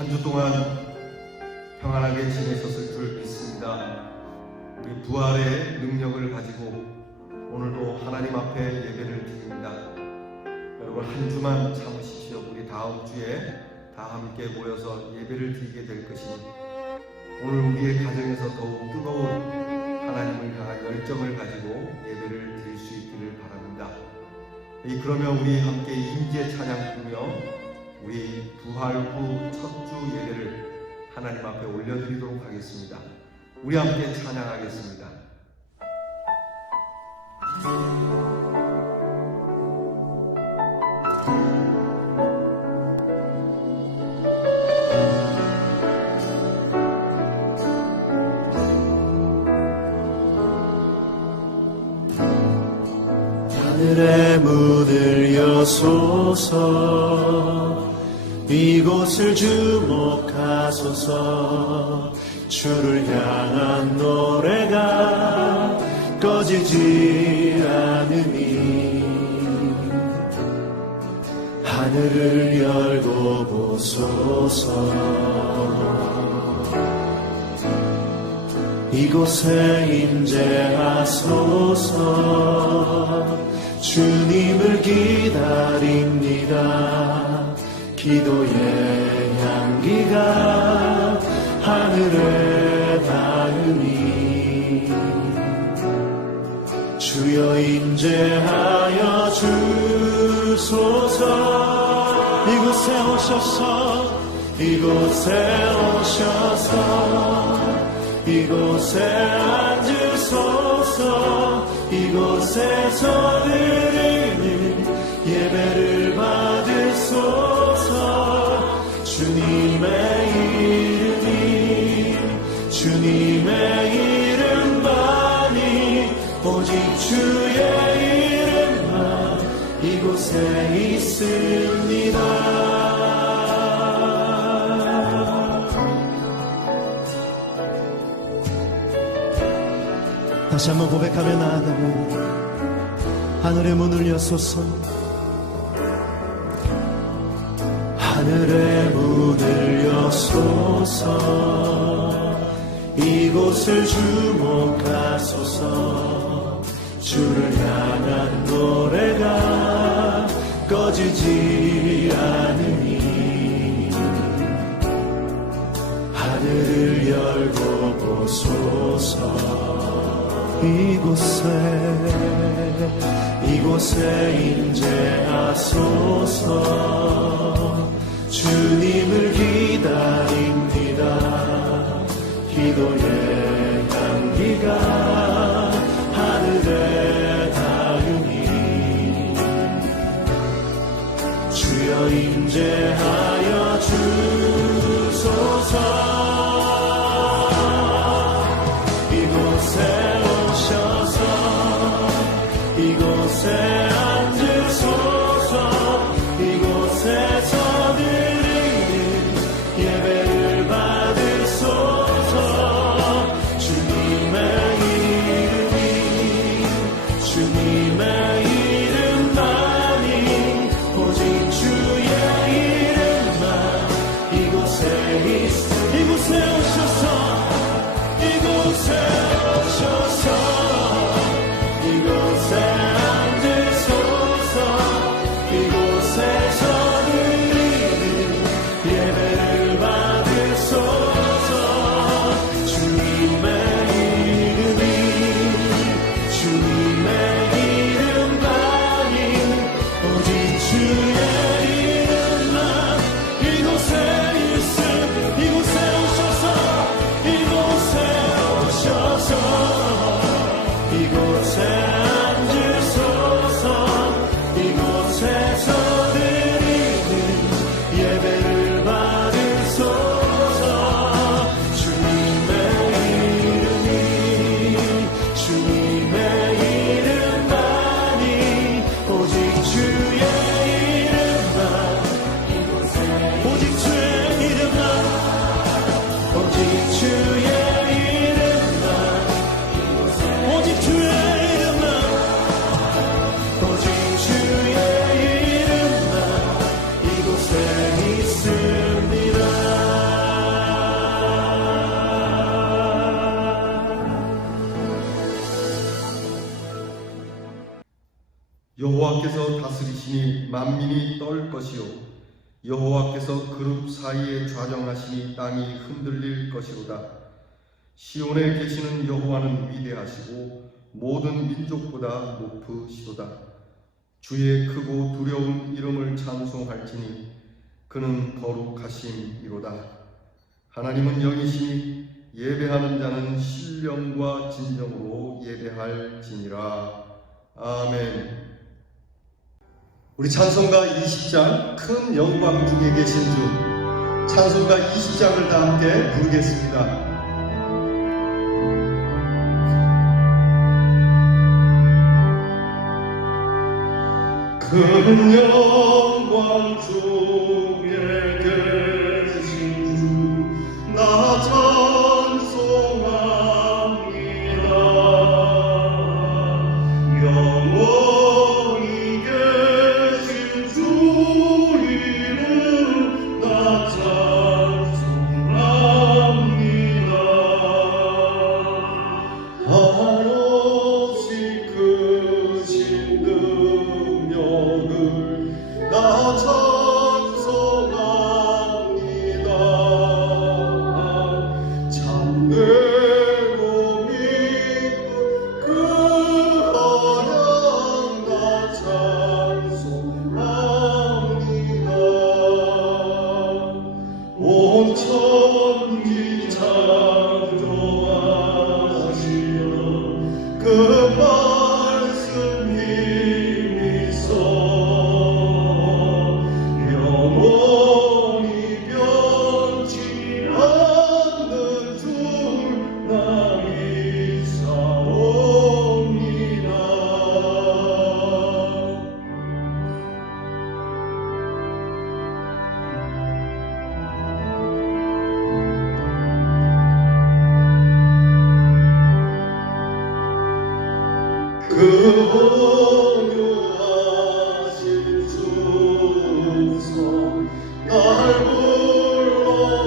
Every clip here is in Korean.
한 주 동안 평안하게 지내셨을 줄 믿습니다. 우리 부활의 능력을 가지고 오늘도 하나님 앞에 예배를 드립니다. 여러분 한 주만 참으십시오. 우리 다음 주에 다 함께 모여서 예배를 드리게 될 것이니 오늘 우리의 가정에서 더욱 뜨거운 하나님을 향한 열정을 가지고 예배를 드릴 수 있기를 바랍니다. 그러면 우리 함께 임재 찬양 부르며 우리 부활 후 첫 주 예배를 하나님 앞에 올려드리도록 하겠습니다. 우리 함께 찬양하겠습니다. 하늘의 문을 여소서 이곳을 주목하소서 주를 향한 노래가 꺼지지 않으니 하늘을 열고 보소서 이곳에 임재하소서 주님을 기다립니다. 기도의 향기가 하늘에 닿으니 주여 임재하여 주소서 이곳에 오셔서 이곳에 오셔서 이곳에 앉으소서 이곳에서 드리는 예배를 받으소서 주님의 이름만이 오직 주의 이름만 이곳에 있습니다. 다시 한번 고백하며 나아가면 하늘의 문을 여소서 하늘의 문을 여소서 이곳을 주목하소서 주를 향한 노래가 꺼지지 않으니 하늘을 열고 보소서 이곳에 임재하소서 주님을 기다립니다. 기도의 향기가 하늘에 닿으니 주여 임재하여 주소서 이곳에 앉으소서 이곳에서 드리는 예배를 받으소서 주님의 이름만이 오직 주의 이름만 이곳에 오셔서 이곳에 앉으소서 이곳에서 드리는 예배를 받으소서 주님의 이름만이 오직 주의 이름만 이곳에 오셔서 이곳에 앉으소서 이곳에서 드리는 예배를 받으소서 주님의 이름만이 오직 주의 이름만 오직 주의 이름만 오직 주의 이름만 오직 주의 이름만 여호와께서 다스리시니 만민이 떨 것이요 여호와께서 그룹 사이에 좌정하시니 땅이 흔들릴 것이로다. 시온에 계시는 여호와는 위대하시고 모든 민족보다 높으시도다. 주의 크고 두려운 이름을 찬송할지니 그는 거룩하심이로다. 하나님은 영이시니 예배하는 자는 신령과 진정으로 예배할지니라. 아멘. 우리 찬송가 20장 큰 영광 중에 계신 주, 찬송가 20장을 다 함께 부르겠습니다. 큰 영광 중에 계신 주, 나 찬송합니다. 영원히 계신 주 이름 나 찬송합니다. 한없이 크신 나 찬송합니다. 참되고 믿고 그 언약 나 찬송합니다. 온 천지 창조하시는 그 말씀 힘이서 영원히 변치 않는 줄 나 믿사옵니다. 그 온유하신 주성 날 불러주시고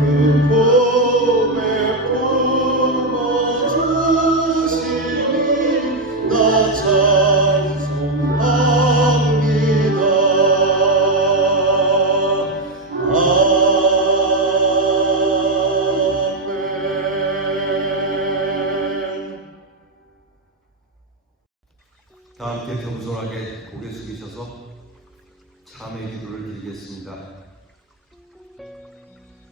그 품에 품어주시니 나 찬송합니다. 다 함께 겸손하게 고개 숙이셔서 참회 기도를 드리겠습니다.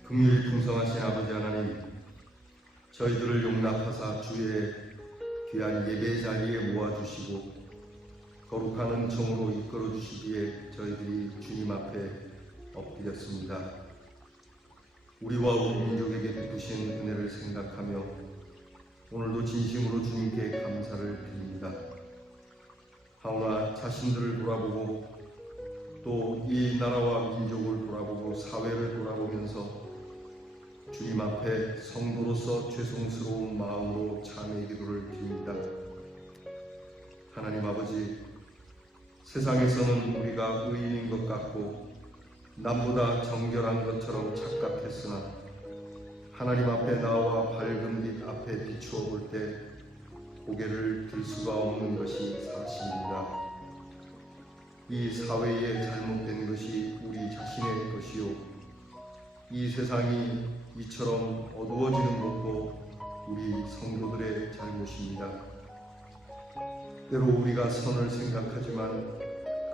긍휼이 풍성하신 아버지 하나님, 저희들을 용납하사 주의 귀한 예배 자리에 모아주시고 거룩한 은총으로 이끌어주시기에 저희들이 주님 앞에 엎드렸습니다. 우리와 우리 민족에게 베푸신 은혜를 생각하며 오늘도 진심으로 주님께 감사를 드립니다. 하오나 자신들을 돌아보고 또 이 나라와 민족을 돌아보고 사회를 돌아보면서 주님 앞에 성도로서 죄송스러운 마음으로 참회 기도를 드립니다. 하나님 아버지, 세상에서는 우리가 의인인 것 같고 남보다 정결한 것처럼 착각했으나 하나님 앞에 나와 밝은 빛 앞에 비추어 볼 때 고개를 들 수가 없는 것이 사실입니다. 이 사회에 잘못된 것이 우리 자신의 것이요, 이 세상이 이처럼 어두워지는 것도 우리 성도들의 잘못입니다. 때로 우리가 선을 생각하지만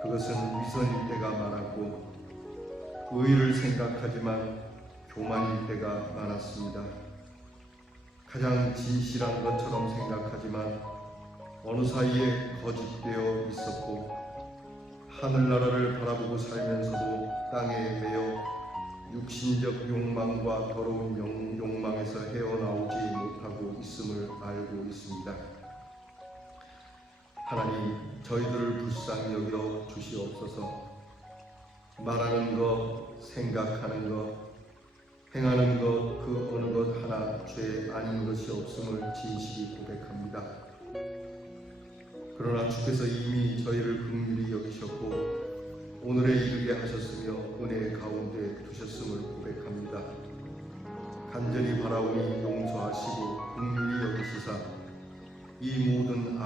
그것은 위선일 때가 많았고, 의의를 생각하지만 교만일 때가 많았습니다. 가장 진실한 것처럼 생각하지만 어느 사이에 거짓되어 있었고, 하늘나라를 바라보고 살면서도 땅에 매여 육신적 욕망과 더러운 욕망에서 헤어나오지 못하고 있음을 알고 있습니다. 하나님, 저희들을 불쌍히 여겨 주시옵소서. 말하는 것, 생각하는 것, 행하는 것, 그 어느 것 하나 죄 아닌 것이 없음을 진실이 고백합니다. 그러나 주께서 이미 저희를 긍휼히 여기셨고 오늘에 이르게 하셨으며 은혜 가운데 두셨음을 고백합니다. 간절히 바라오니 용서하시고 긍휼히 여기시사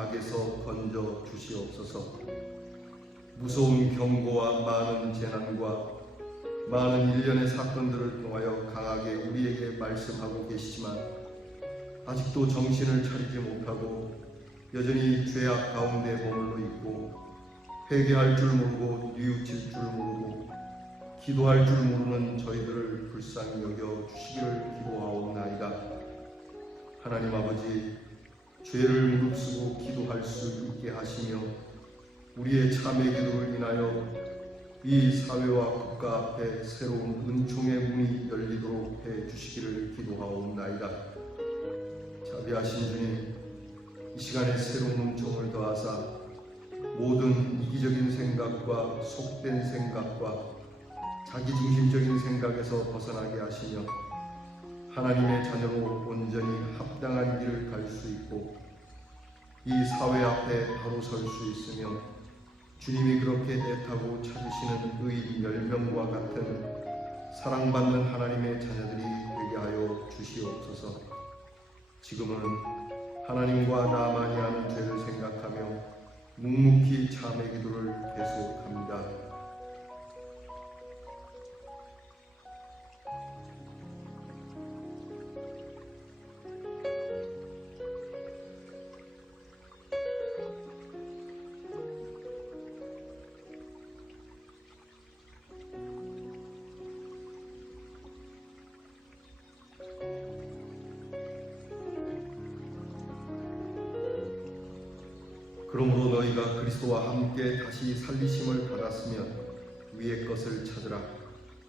악에서 건져 주시옵소서. 무서운 경고와 많은 재난과 많은 일련의 사건들을 통하여 강하게 우리에게 말씀하고 계시지만 아직도 정신을 차리지 못하고 여전히 죄악 가운데 머물러 있고 회개할 줄 모르고 뉘우칠 줄 모르고 기도할 줄 모르는 저희들을 불쌍히 여겨 주시기를 기도하옵나이다. 하나님 아버지, 죄를 무릅쓰고 기도할 수 있게 하시며 우리의 참회 기도를 인하여 이 사회와 국가 앞에 새로운 은총의 문이 열리도록 해 주시기를 기도하옵나이다. 자비하신 주님, 이 시간에 새로운 은총을 더하사 모든 이기적인 생각과 속된 생각과 자기중심적인 생각에서 벗어나게 하시며 하나님의 자녀로 온전히 합당한 길을 갈 수 있고 이 사회 앞에 바로 설 수 있으며 주님이 그렇게 애타고 찾으시는 의인 10명과 같은 사랑받는 하나님의 자녀들이 되게 하여 주시옵소서. 지금은 하나님과 나만이 하는 죄를 생각하며 묵묵히 참회 기도를 계속합니다. 그러므로 너희가 그리스도와 함께 다시 살리심을 받았으면 위의 것을 찾으라.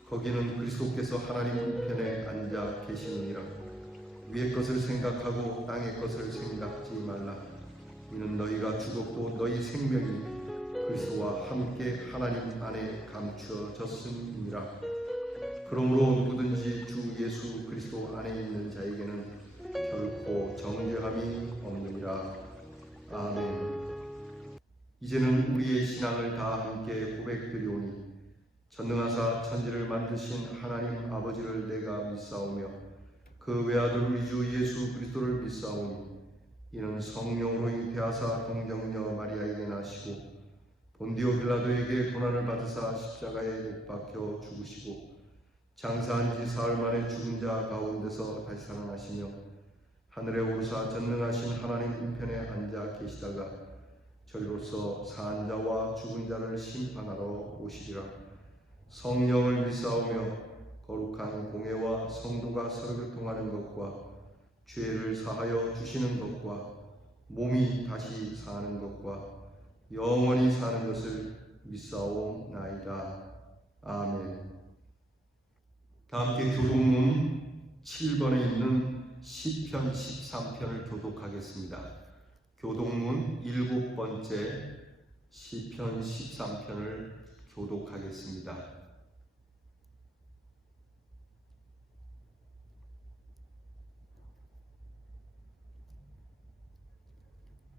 거기는 그리스도께서 하나님 우편에 앉아 계시느니라. 위의 것을 생각하고 땅의 것을 생각지 말라. 이는 너희가 죽었고 너희 생명이 그리스도와 함께 하나님 안에 감추어졌음이니라. 그러므로 누구든지 주 예수 그리스도 안에 있는 자에게는 결코 정죄함이 없느니라. 아멘. 이제는 우리의 신앙을 다 함께 고백드리오니 전능하사 천지를 만드신 하나님 아버지를 내가 믿사오며 그 외아들 우리 주 예수 그리스도를 믿사오니 이는 성령으로 잉태하사 동정녀 마리아에게 나시고 본디오 빌라도에게 고난을 받으사 십자가에 못 박혀 죽으시고 장사한 지 사흘 만에 죽은 자 가운데서 다시 살아나시며 하늘에 오르사 전능하신 하나님 우편에 앉아 계시다가 저리로서 산 자와 죽은 자를 심판하러 오시리라. 성령을 믿사오며 거룩한 공회와 성도가 서로 교통하는 것과 죄를 사하여 주시는 것과 몸이 다시 사는 것과 영원히 사는 것을 믿사오나이다. 아멘. 다 함께 교독문 7번에 있는 시편 13편을 교독하겠습니다. 교독문 7번째 시편 13편을 교독하겠습니다.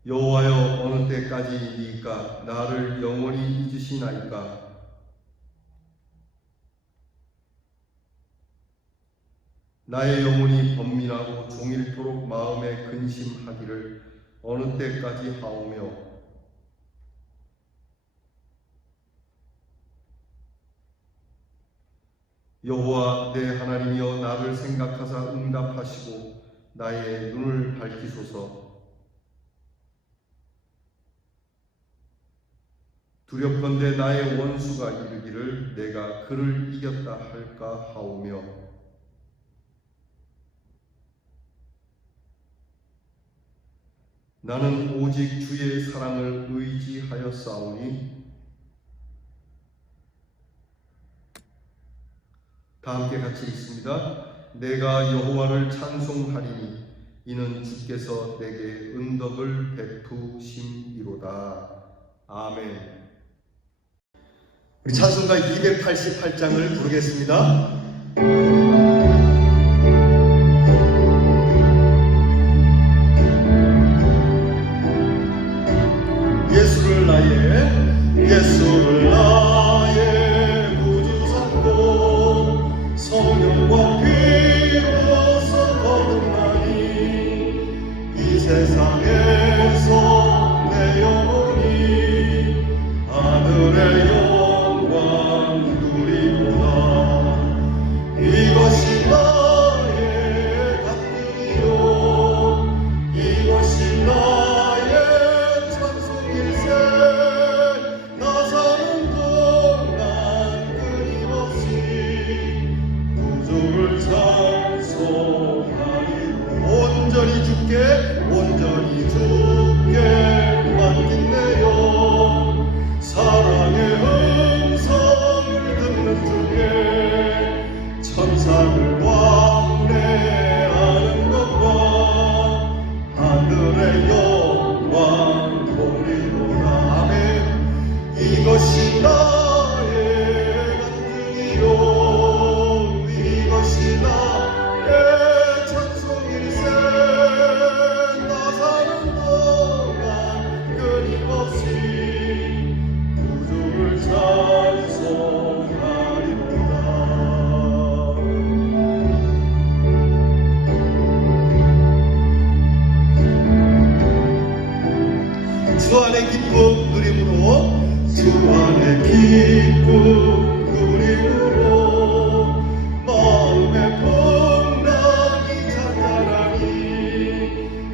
여호와여, 어느 때까지이까 나를 영원히 잊으시나이까. 나의 영혼이 번민하고 종일토록 마음에 근심하기를 어느 때까지 하오며 여호와 내 하나님이여, 나를 생각하사 응답하시고 나의 눈을 밝히소서. 두렵건대 나의 원수가 이르기를 내가 그를 이겼다 할까 하오며 나는 오직 주의 사랑을 의지하였사오니. 다 함께 같이 읽습니다. 내가 여호와를 찬송하리니 이는 주께서 내게 은덕을 베푸심이로다. 아멘. 우리 찬송가 288장을 부르겠습니다. 예수를 나의 구주 삼고 성령과 피로서 거듭나니 이 세상에서 하늘의 영광 누리노라. 이것이 나의 가뜩이요 이것이 나의 찬송일세. 나 사는 동안 끊임없이 구주를 찬송하리로. 온전히 주께 맡긴내요. 사랑의 음성을 듣는 중에 천사를 왕래하는 것과 하늘의 영광 보리로라. 아멘. 이것이 나의 가뜩이요 이것이 나의 찬송일세. 나 사는 동안 끊임없이 구주를 찬송하리로다. 주 안의 기쁨 누림으로 주 안의 기쁨 누림으로 마음의 풍랑이 잔잔하니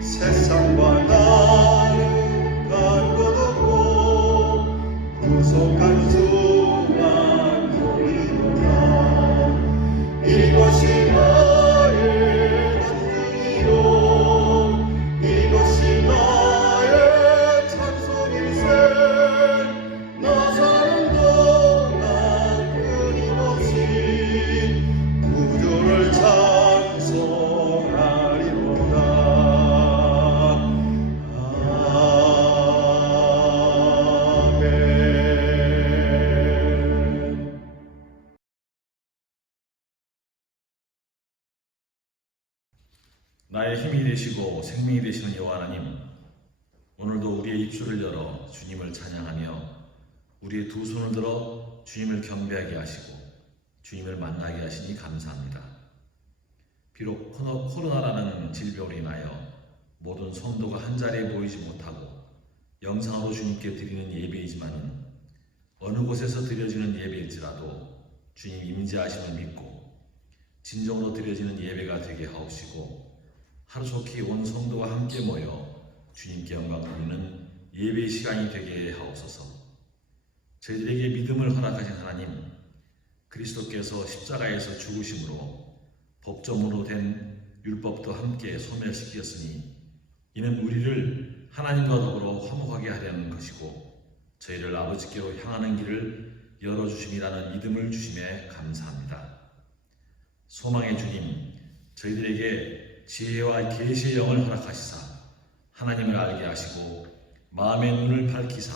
세상과 나는 간 것 없고 구속한 주만 보이노라. 이것이 나의 가뜩이요 이것이 나의 찬송일세. 나 사는 동안 끊임없이 구주를 찬송하리로다. 아멘. 나의 힘이 되시고 생명이 되시는 여호와 하나님, 오늘도 우리의 입술을 열어 주님을 찬양하며 우리의 두 손을 들어 주님을 경배하게 하시고 주님을 만나게 하시니 감사합니다. 비록 코로나라는 질병으로 인하여 모든 성도가 한자리에 모이지 못하고 영상으로 주님께 드리는 예배이지만은 어느 곳에서 드려지는 예배일지라도 주님 임재하심을 믿고 진정으로 드려지는 예배가 되게 하옵시고 하루속히 온 성도가 함께 모여 주님께 영광 돌리는 예배의 시간이 되게 하옵소서. 저희들에게 믿음을 허락하신 하나님, 그리스도께서 십자가에서 죽으심으로 법정으로 된 율법도 함께 소멸시켰으니 이는 우리를 하나님과 더불어 화목하게 하려는 것이고 저희를 아버지께로 향하는 길을 열어주심이라는 믿음을 주심에 감사합니다. 소망의 주님, 저희들에게 지혜와 계시의 영을 허락하시사 하나님을 알게 하시고 마음의 눈을 밝히사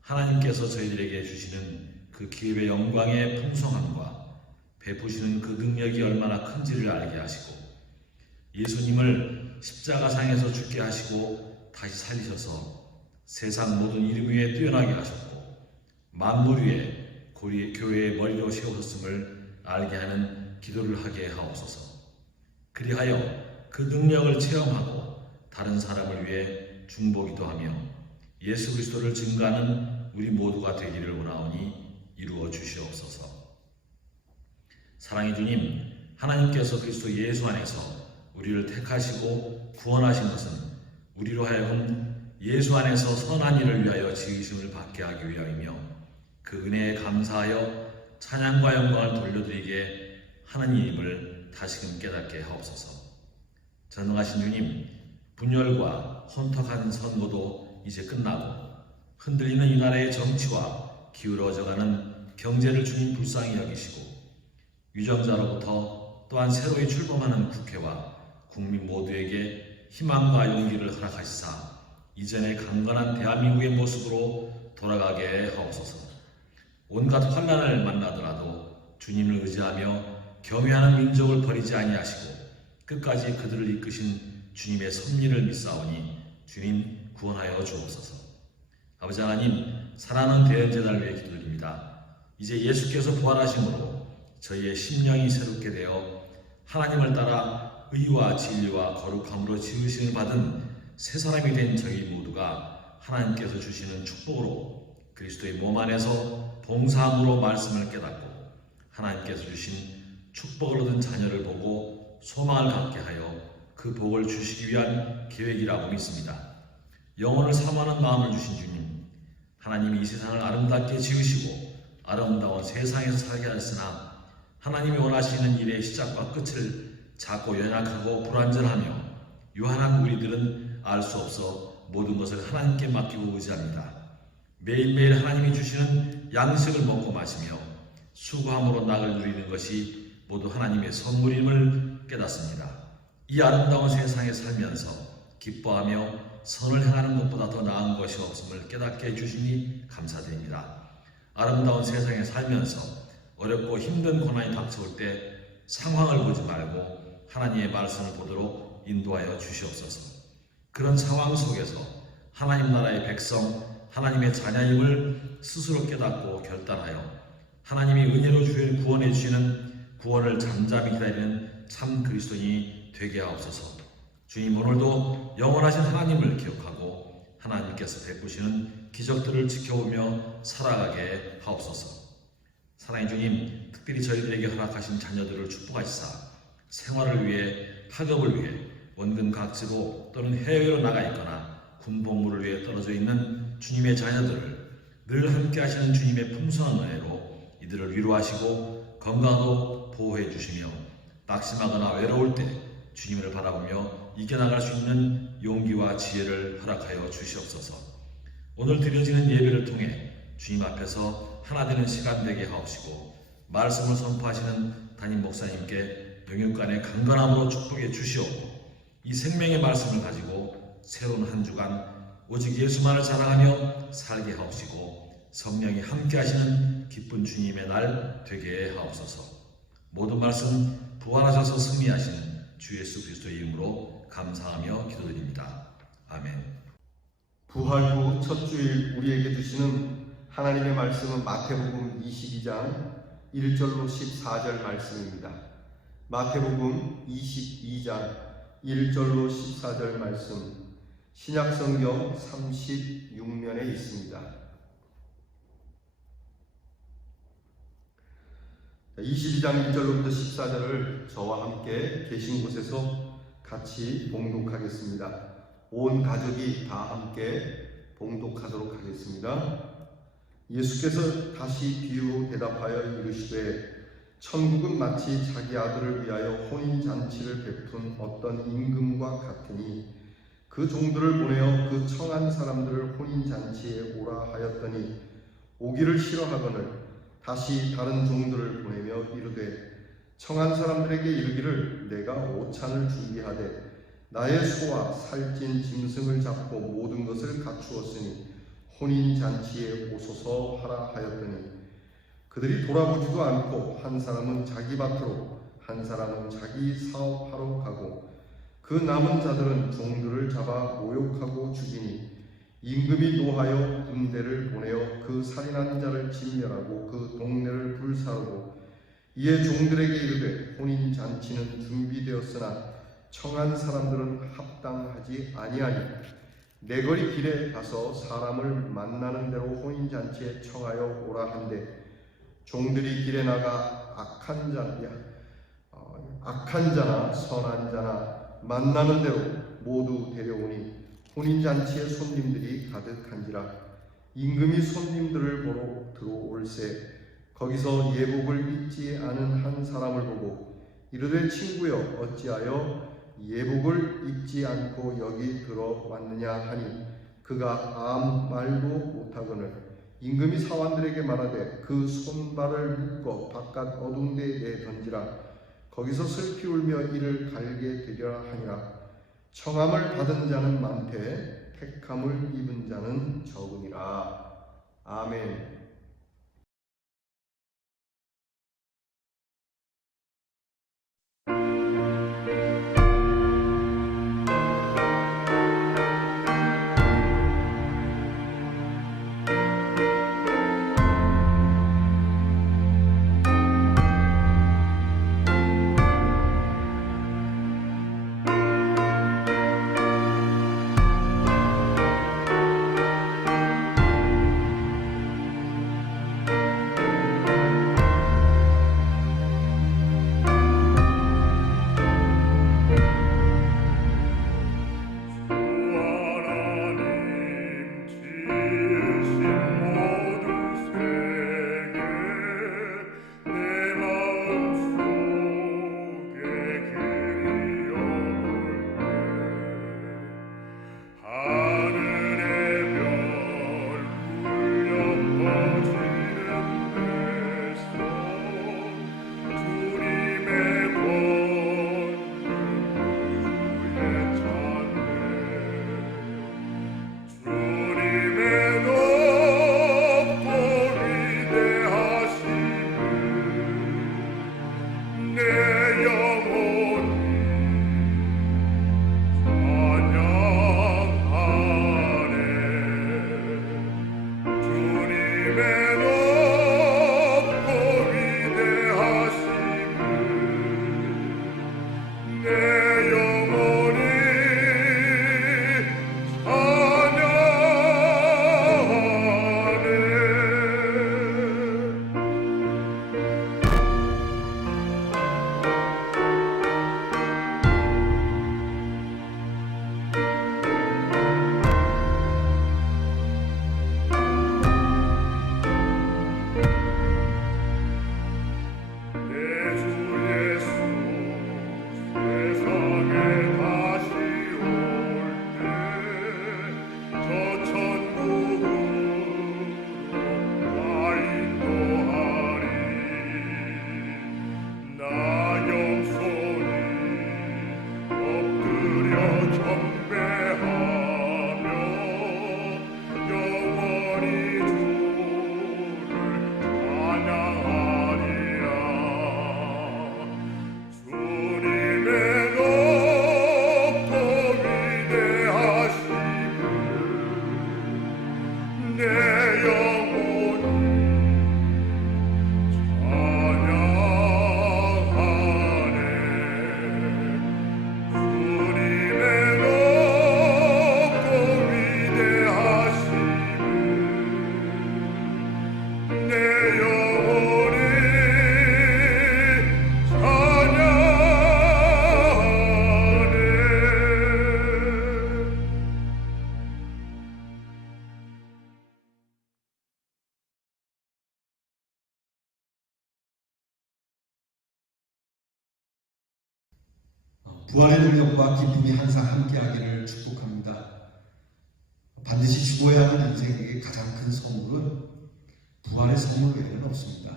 하나님께서 저희들에게 주시는 그 기업의 영광의 풍성함과 베푸시는 그 능력이 얼마나 큰지를 알게 하시고 예수님을 십자가상에서 죽게 하시고 다시 살리셔서 세상 모든 이름 위에 뛰어나게 하셨고 만물 위에 교회의 머리로 세우셨음을 알게 하는 기도를 하게 하옵소서. 그리하여 그 능력을 체험하고 다른 사람을 위해 중보기도 하며 예수 그리스도를 증거하는 우리 모두가 되기를 원하오니 이루어 주시옵소서. 사랑의 주님, 하나님께서 그리스도 예수 안에서 우리를 택하시고 구원하신 것은 우리로 하여금 예수 안에서 선한 일을 위하여 지으심을 받게 하기 위하이며 그 은혜에 감사하여 찬양과 영광을 돌려드리게 하나님임을 다시금 깨닫게 하옵소서. 전능하신 주님, 분열과 혼탁한 선거도 이제 끝나고 흔들리는 이 나라의 정치와 기울어져가는 경제를 주님 불쌍히 여기시고 유정자로부터 또한 새로이 출범하는 국회와 국민 모두에게 희망과 용기를 허락하시사 이전의 강건한 대한민국의 모습으로 돌아가게 하옵소서. 온갖 환난을 만나더라도 주님을 의지하며 경외하는 민족을 버리지 아니하시고 끝까지 그들을 이끄신 주님의 섭리를 믿사오니 주님 구원하여 주옵소서. 아버지 하나님, 사랑하는 대언제단을 위해 기도드립니다. 이제 예수께서 부활하심으로 저희의 심령이 새롭게 되어 하나님을 따라 의와 진리와 거룩함으로 지으심을 받은 새 사람이 된 저희 모두가 하나님께서 주시는 축복으로 그리스도의 몸 안에서 봉사함으로 말씀을 깨닫고 하나님께서 주신 축복을 얻은 자녀를 보고 소망을 갖게 하여 그 복을 주시기 위한 계획이라고 믿습니다. 영혼을 사모하는 마음을 주신 주님, 하나님이 이 세상을 아름답게 지으시고 아름다운 세상에서 살게 하셨으나 하나님이 원하시는 일의 시작과 끝을 작고 연약하고 불완전하며 유한한 우리들은 알 수 없어 모든 것을 하나님께 맡기고 의지합니다. 매일매일 하나님이 주시는 양식을 먹고 마시며 수고함으로 낙을 누리는 것이 모두 하나님의 선물임을 깨닫습니다. 이 아름다운 세상에 살면서 기뻐하며 선을 행하는 것보다 더 나은 것이 없음을 깨닫게 해주시니 감사드립니다. 아름다운 세상에 살면서 어렵고 힘든 고난이 닥쳐올 때 상황을 보지 말고 하나님의 말씀을 보도록 인도하여 주시옵소서. 그런 상황 속에서 하나님 나라의 백성, 하나님의 자녀임을 스스로 깨닫고 결단하여 하나님이 은혜로 구원해 주시는 구원을 잠잠히 기다리는 참 그리스도인이 되게 하옵소서. 주님, 오늘도 영원하신 하나님을 기억하고 하나님께서 베푸시는 기적들을 지켜보며 살아가게 하옵소서. 사랑의 주님, 특별히 저희들에게 허락하신 자녀들을 축복하시사 생활을 위해, 학업을 위해 원근 각지로 또는 해외로 나가 있거나 군복무를 위해 떨어져 있는 주님의 자녀들을 늘 함께 하시는 주님의 풍성한 은혜로 이들을 위로하시고 건강하도 보호해 주시며 낙심하거나 외로울 때 주님을 바라보며 이겨나갈 수 있는 용기와 지혜를 허락하여 주시옵소서. 오늘 드려지는 예배를 통해 주님 앞에서 하나 되는 시간 되게 하옵시고 말씀을 선포하시는 담임 목사님께 영육간의 강건함으로 축복해 주시옵고 이 생명의 말씀을 가지고 새로운 한 주간 오직 예수만을 사랑하며 살게 하옵시고 성령이 함께 하시는 기쁜 주님의 날 되게 하옵소서. 모든 말씀 부활하셔서 승리하시는 주 예수 그리스도의 이름으로 감사하며 기도드립니다. 아멘. 부활 후 첫 주일 우리에게 주시는 하나님의 말씀은 마태복음 22장 1절로 14절 말씀입니다. 마태복음 22장 1절로 14절 말씀, 신약성경 36면에 있습니다. 22장 1절로부터 14절을 저와 함께 계신 곳에서 같이 봉독하겠습니다. 온 가족이 다 함께 봉독하도록 하겠습니다. 예수께서 다시 비유로 대답하여 이르시되 천국은 마치 자기 아들을 위하여 혼인잔치를 베푼 어떤 임금과 같으니 그 종들을 보내어 그 청한 사람들을 혼인잔치에 오라 하였더니 오기를 싫어하거늘 다시 다른 종들을 보내며 이르되 청한 사람들에게 이르기를 내가 오찬을 준비하되 나의 소와 살찐 짐승을 잡고 모든 것을 갖추었으니 혼인잔치에 오소서 하라 하였더니 그들이 돌아보지도 않고 한 사람은 자기 밭으로 한 사람은 자기 사업하러 가고 그 남은 자들은 종들을 잡아 모욕하고 죽이니 임금이 노하여 군대를 보내어 그 살인한 자를 진멸하고 그 동네를 불사르고 이에 종들에게 이르되 혼인잔치는 준비되었으나 청한 사람들은 합당하지 아니하니 내거리 길에 가서 사람을 만나는 대로 혼인잔치에 청하여 오라 한데 종들이 길에 나가 악한 자나 선한 자나 만나는 대로 모두 데려오니 혼인잔치에 손님들이 가득한지라 임금이 손님들을 보러 들어올세 거기서 예복을 입지 않은 한 사람을 보고 이르되 친구여 어찌하여 예복을 입지 않고 여기 들어왔느냐 하니 그가 아무 말도 못하거늘 임금이 사환들에게 말하되 그 손발을 묶어 바깥 어두운 데에 내던지라 거기서 슬피 울며 이를 갈게 되리라 하니라. 청함을 받은 자는 많되 택함을 입은 자는 적으니라. 아멘. 부활의 능력과 기쁨이 항상 함께하기를 축복합니다. 반드시 죽어야 하는 인생에게 가장 큰 선물은 부활의 선물 외에는 없습니다.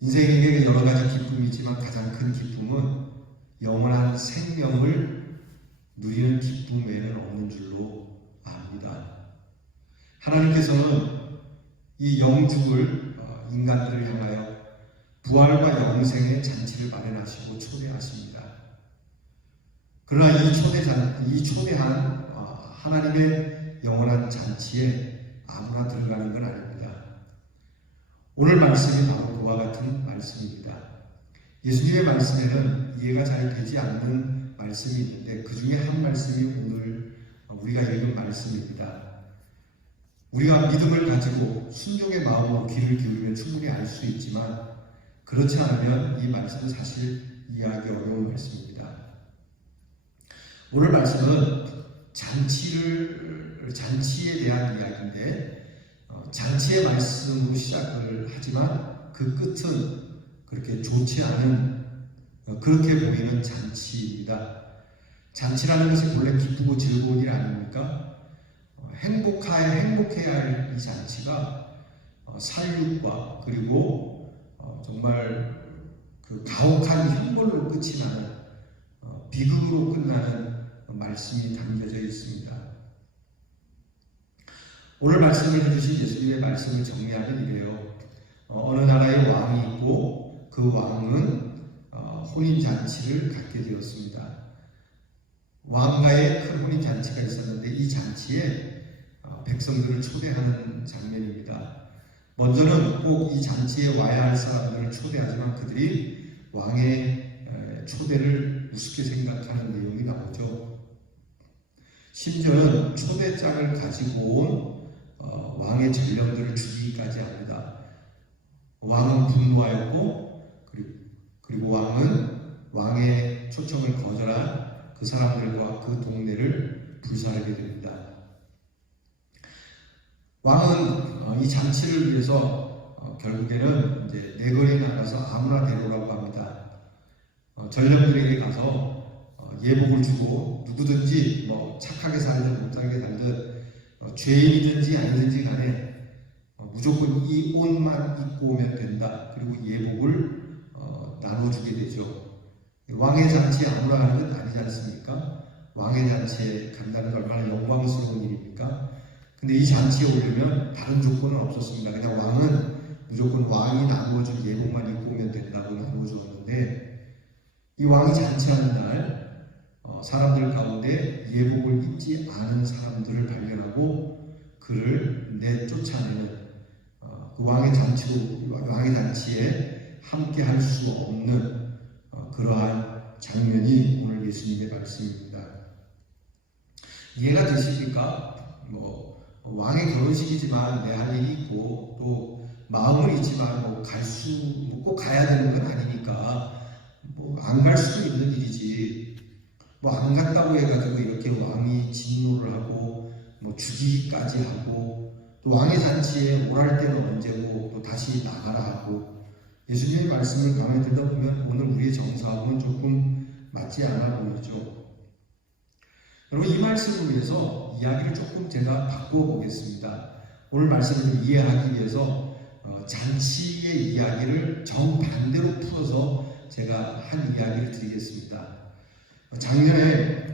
인생에게 여러 가지 기쁨이 있지만 가장 큰 기쁨은 영원한 생명을 누리는 기쁨 외에는 없는 줄로 압니다. 하나님께서는 이 영죽을 인간들을 향하여 부활과 영생의 잔치를 마련하시고 초대하십니다. 그러나 이 초대한 하나님의 영원한 잔치에 아무나 들어가는 건 아닙니다. 오늘 말씀이 바로 그와 같은 말씀입니다. 예수님의 말씀에는 이해가 잘 되지 않는 말씀이 있는데 그 중에 한 말씀이 오늘 우리가 읽은 말씀입니다. 우리가 믿음을 가지고 순종의 마음으로 귀를 기울이면 충분히 알 수 있지만 그렇지 않으면 이 말씀은 사실 이해하기 어려운 말씀입니다. 오늘 말씀은 잔치에 대한 이야기인데 잔치의 말씀으로 시작을 하지만 그 끝은 그렇게 좋지 않은 그렇게 보이는 잔치입니다. 잔치라는 것이 본래 기쁘고 즐거운 일 아닙니까? 행복해야 할 이 잔치가 살육과 그리고 정말 그 가혹한 형벌로 끝이 나는 비극으로 끝나는 말씀이 담겨져 있습니다. 오늘 말씀을 해주신 예수님의 말씀을 정리하면 이래요. 어느 나라에 왕이 있고 그 왕은 혼인잔치를 갖게 되었습니다. 왕가에 큰 혼인잔치가 있었는데 이 잔치에 백성들을 초대하는 장면입니다. 먼저는 꼭 이 잔치에 와야 할 사람들을 초대하지만 그들이 왕의 초대를 우습게 생각하는 내용이 나오죠. 심지어는 초대장을 가지고 온 왕의 전령들을 죽이기까지 합니다. 왕은 분노하였고 그리고 왕은 왕의 초청을 거절한 그 사람들과 그 동네를 불사하게 됩니다. 왕은 이 잔치를 위해서 결국에는 이제 네거리에 나가서 아무나 데려오라고 합니다. 전령들에게 가서 예복을 주고 누구든지 착하게 살든 못하게 살든 죄인이든지 아니든지 간에 무조건 이 옷만 입고 오면 된다. 그리고 예복을 나눠주게 되죠. 왕의 잔치에 아무나 가는 건 아니지 않습니까? 왕의 잔치에 간다는 게 얼마나 영광스러운 일입니까? 근데 이 잔치에 오려면 다른 조건은 없었습니다. 그냥 왕은 무조건 왕이 나누어준 예복만 입고 오면 된다고 나누어주었는데 이 왕이 잔치하는 날 사람들 가운데 예복을 입지 않은 사람들을 발견하고 그를 내쫓아내는 그 왕의 잔치에 함께 할 수 없는 그러한 장면이 오늘 예수님의 말씀입니다. 이해가 되십니까? 왕의 결혼식이지만 내 할 일이 있고 또 마음은 있지만 꼭 가야 되는 건 아니니까 안 갈 수도 있는 일이지 안 갔다고 해가지고 이렇게 왕이 진노를 하고 죽이기까지 하고 또 왕의 잔치에 오랄 때는 언제고 또 다시 나가라 하고 예수님의 말씀을 가만히 듣다 보면 오늘 우리의 정서하고는 조금 맞지 않아 보이죠. 여러분 이 말씀을 위해서 이야기를 조금 제가 바꾸어 보겠습니다. 오늘 말씀을 좀 이해하기 위해서 잔치의 이야기를 정반대로 풀어서 제가 한 이야기를 드리겠습니다. 작년에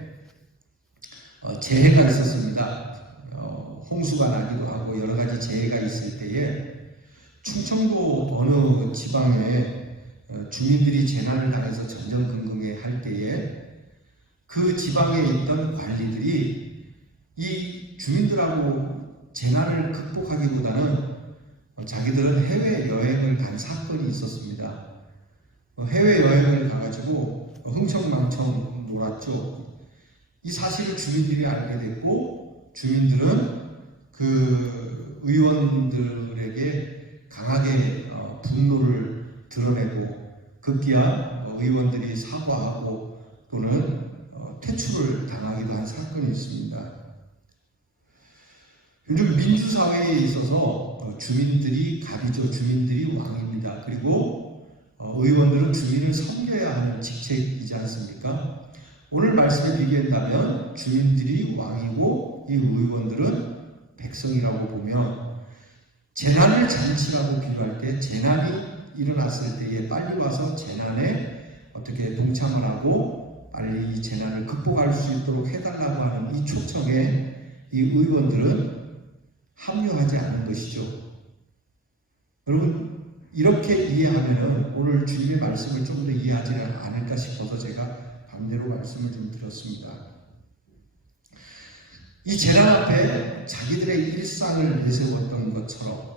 재해가 있었습니다. 홍수가 나기도 하고 여러 가지 재해가 있을 때에 충청도 어느 지방에 주민들이 재난을 당해서 전전긍긍해 할 때에 그 지방에 있던 관리들이 이 주민들하고 재난을 극복하기보다는 자기들은 해외여행을 간 사건이 있었습니다. 해외여행을 가가지고 흥청망청 놀았죠. 이 사실을 주민들이 알게 됐고 주민들은 그 의원들에게 강하게 분노를 드러내고 급기야 의원들이 사과하고 또는 퇴출을 당하기도 한 사건이 있습니다. 요즘 민주사회에 있어서 주민들이 갑이죠. 주민들이 왕입니다. 그리고 의원들은 주민을 섬겨야 하는 직책이지 않습니까? 오늘 말씀에 비교한다면 주민들이 왕이고 이 의원들은 백성이라고 보면 재난을 잔치라고 비유할 때 재난이 일어났을 때에 빨리 와서 재난에 어떻게 동참을 하고 빨리 이 재난을 극복할 수 있도록 해달라고 하는 이 초청에 이 의원들은 합류하지 않은 것이죠. 여러분 이렇게 이해하면 오늘 주님의 말씀을 좀 더 이해하지는 않을까 싶어서 제가 반대로 말씀을 좀 드렸습니다. 이 재난 앞에 자기들의 일상을 내세웠던 것처럼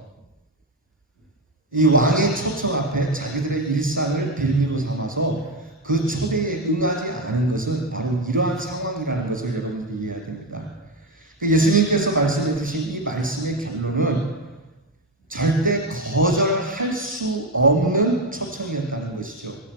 이 왕의 초청 앞에 자기들의 일상을 빌미로 삼아서 그 초대에 응하지 않은 것은 바로 이러한 상황이라는 것을 여러분들이 이해해야 됩니다. 예수님께서 말씀해 주신 이 말씀의 결론은 절대 거절할 수 없는 초청이었다는 것이죠.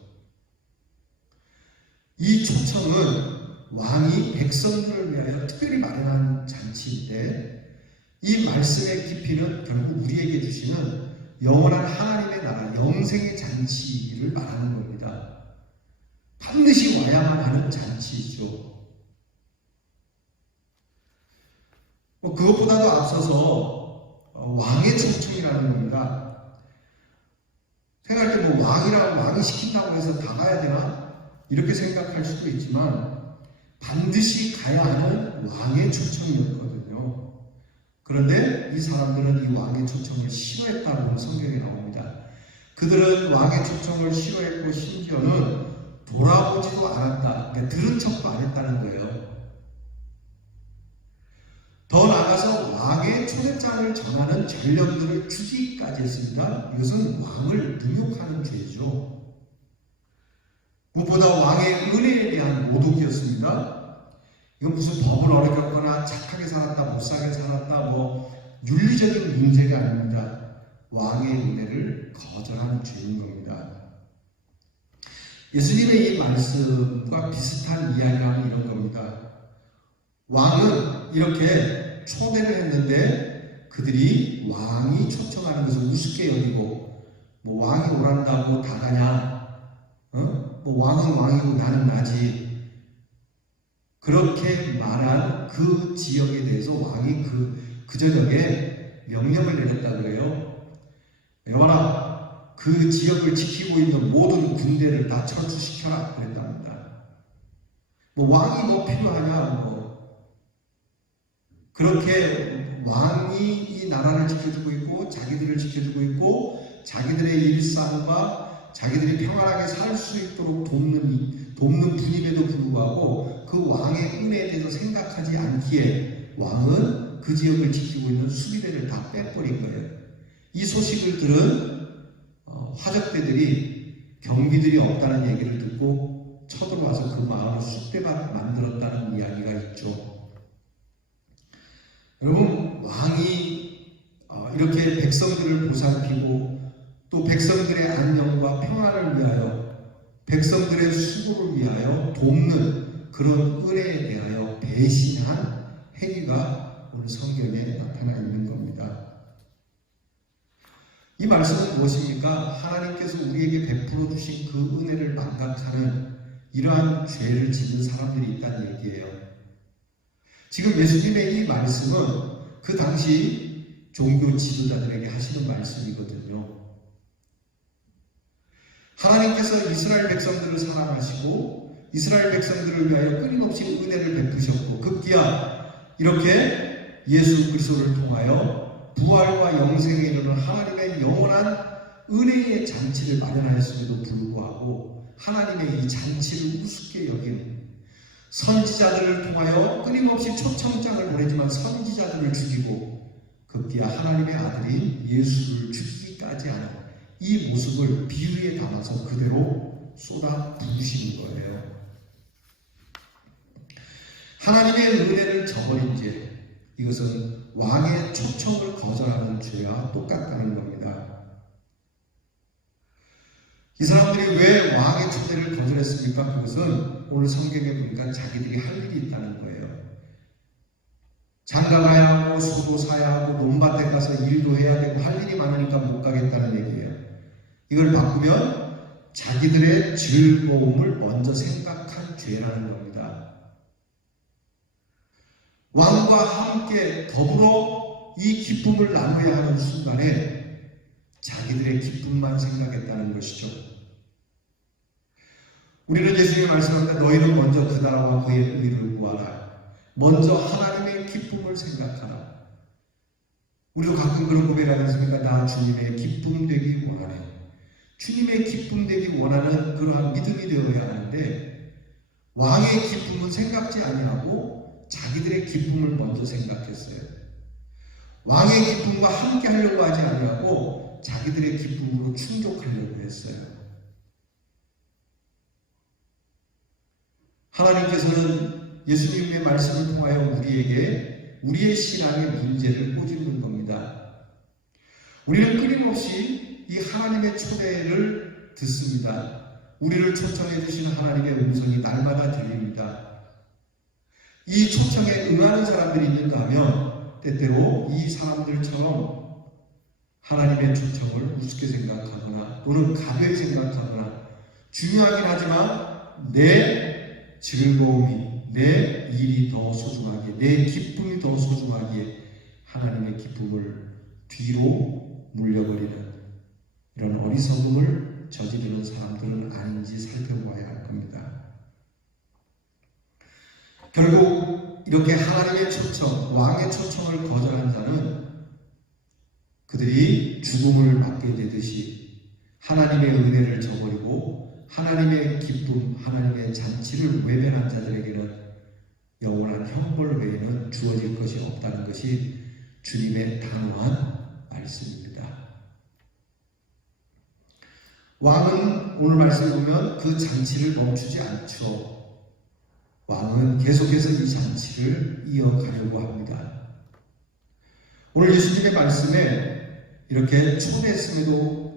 이 초청은 왕이 백성들을 위하여 특별히 마련한 잔치인데 이 말씀의 깊이는 결국 우리에게 주시는 영원한 하나님의 나라, 영생의 잔치를 말하는 겁니다. 반드시 와야만 하는 잔치이죠. 그것보다도 앞서서 왕의 초청이라는 겁니다. 생각할 때 왕이라고 왕이 시킨다고 해서 다 가야 되나? 이렇게 생각할 수도 있지만 반드시 가야 하는 왕의 초청이었거든요. 그런데 이 사람들은 이 왕의 초청을 싫어했다고 성경에 나옵니다. 그들은 왕의 초청을 싫어했고 심지어는 돌아보지도 않았다. 그러니까 들은 척도 안 했다는 거예요. 더 나아가서 왕의 초대장을 전하는 전령들을 죽이기까지 했습니다. 이것은 왕을 능욕하는 죄죠. 무엇보다 왕의 은혜에 대한 모독이었습니다. 이건 무슨 법을 어겼거나 착하게 살았다, 못사게 살았다, 윤리적인 문제가 아닙니다. 왕의 은혜를 거절하는 죄인 겁니다. 예수님의 이 말씀과 비슷한 이야기라면 이런 겁니다. 왕은 이렇게 초대를 했는데 그들이 왕이 초청하는 것을 우습게 여기고 왕이 오란다고 다 가냐? 왕은 왕이고 나는 나지. 그렇게 말한 그 지역에 대해서 왕이 그 저녁에 명령을 내렸다 그래요. 여봐라, 그 지역을 지키고 있는 모든 군대를 다 철수시켜라 그랬답니다. 왕이 필요하냐? 그렇게 왕이 이 나라를 지켜주고 있고 자기들을 지켜주고 있고 자기들의 일상과 자기들이 평안하게 살 수 있도록 돕는 분임에도 불구하고 그 왕의 은혜에 대해서 생각하지 않기에 왕은 그 지역을 지키고 있는 수비대를 다 빼버린 거예요. 이 소식을 들은 화적대들이 경비들이 없다는 얘기를 듣고 쳐들어와서 그 마을을 쑥대밭 만들었다는 이야기가 있죠. 여러분, 왕이 이렇게 백성들을 보살피고 또 백성들의 안녕과 평안을 위하여 백성들의 수고를 위하여 돕는 그런 은혜에 대하여 배신한 행위가 오늘 성경에 나타나 있는 겁니다. 이 말씀은 무엇입니까? 하나님께서 우리에게 베풀어 주신 그 은혜를 망각하는 이러한 죄를 짓는 사람들이 있다는 얘기예요. 지금 예수님의 이 말씀은 그 당시 종교 지도자들에게 하시는 말씀이거든요. 하나님께서 이스라엘 백성들을 사랑하시고 이스라엘 백성들을 위하여 끊임없이 은혜를 베푸셨고 급기야 이렇게 예수 그리스도를 통하여 부활과 영생에 이르는 하나님의 영원한 은혜의 잔치를 마련하였음에도 불구하고 하나님의 이 잔치를 우습게 여기는 선지자들을 통하여 끊임없이 초청장을 보내지만 선지자들을 죽이고 급기야 하나님의 아들인 예수를 죽이기까지 하는 이 모습을 비유에 담아서 그대로 쏟아 부으시는 거예요. 하나님의 은혜를 저버린 죄, 이것은 왕의 초청을 거절하는 죄와 똑같다는 겁니다. 이 사람들이 왜 왕의 초대를 거절했습니까? 그것은 오늘 성경에 보니까 자기들이 할 일이 있다는 거예요. 장가 가야 하고 소도 사야 하고 논밭에 가서 일도 해야 되고 할 일이 많으니까 못 가겠다는 얘기예요. 이걸 바꾸면 자기들의 즐거움을 먼저 생각한 가장 죄라는 겁니다. 왕과 함께 더불어 이 기쁨을 나누어야 하는 순간에 자기들의 기쁨만 생각했다는 것이죠. 우리는 예수님의 말씀합니다. 너희는 먼저 그 나라와 그의 의를 구하라. 먼저 하나님의 기쁨을 생각하라. 우리도 가끔 그런 고백하지 않습니까? 나 주님의 기쁨 되기 원하네. 주님의 기쁨 되기 원하는 그러한 믿음이 되어야 하는데 왕의 기쁨은 생각지 아니하고 자기들의 기쁨을 먼저 생각했어요. 왕의 기쁨과 함께 하려고 하지 아니하고 자기들의 기쁨으로 충족하려고 했어요. 하나님께서는 예수님의 말씀을 통하여 우리에게 우리의 신앙의 문제를 꼬집는 겁니다. 우리는 끊임없이 이 하나님의 초대를 듣습니다. 우리를 초청해 주시는 하나님의 음성이 날마다 들립니다. 이 초청에 응하는 사람들이 있는가 하면 때때로 이 사람들처럼 하나님의 초청을 우습게 생각하거나 또는 가벼이 생각하거나 중요하긴 하지만 내 즐거움이, 내 일이 더 소중하기에, 내 기쁨이 더 소중하기에 하나님의 기쁨을 뒤로 물려버리는 이런 어리석음을 저지르는 사람들은 아닌지 살펴봐야 할 겁니다. 결국 이렇게 하나님의 초청, 왕의 초청을 거절한 자는 그들이 죽음을 맞게 되듯이 하나님의 은혜를 저버리고 하나님의 기쁨, 하나님의 잔치를 외면한 자들에게는 영원한 형벌 외에는 주어질 것이 없다는 것이 주님의 단호한 말씀입니다. 왕은 오늘 말씀을 보면 그 잔치를 멈추지 않죠. 왕은 계속해서 이 잔치를 이어가려고 합니다. 오늘 예수님의 말씀에 이렇게 초대했음에도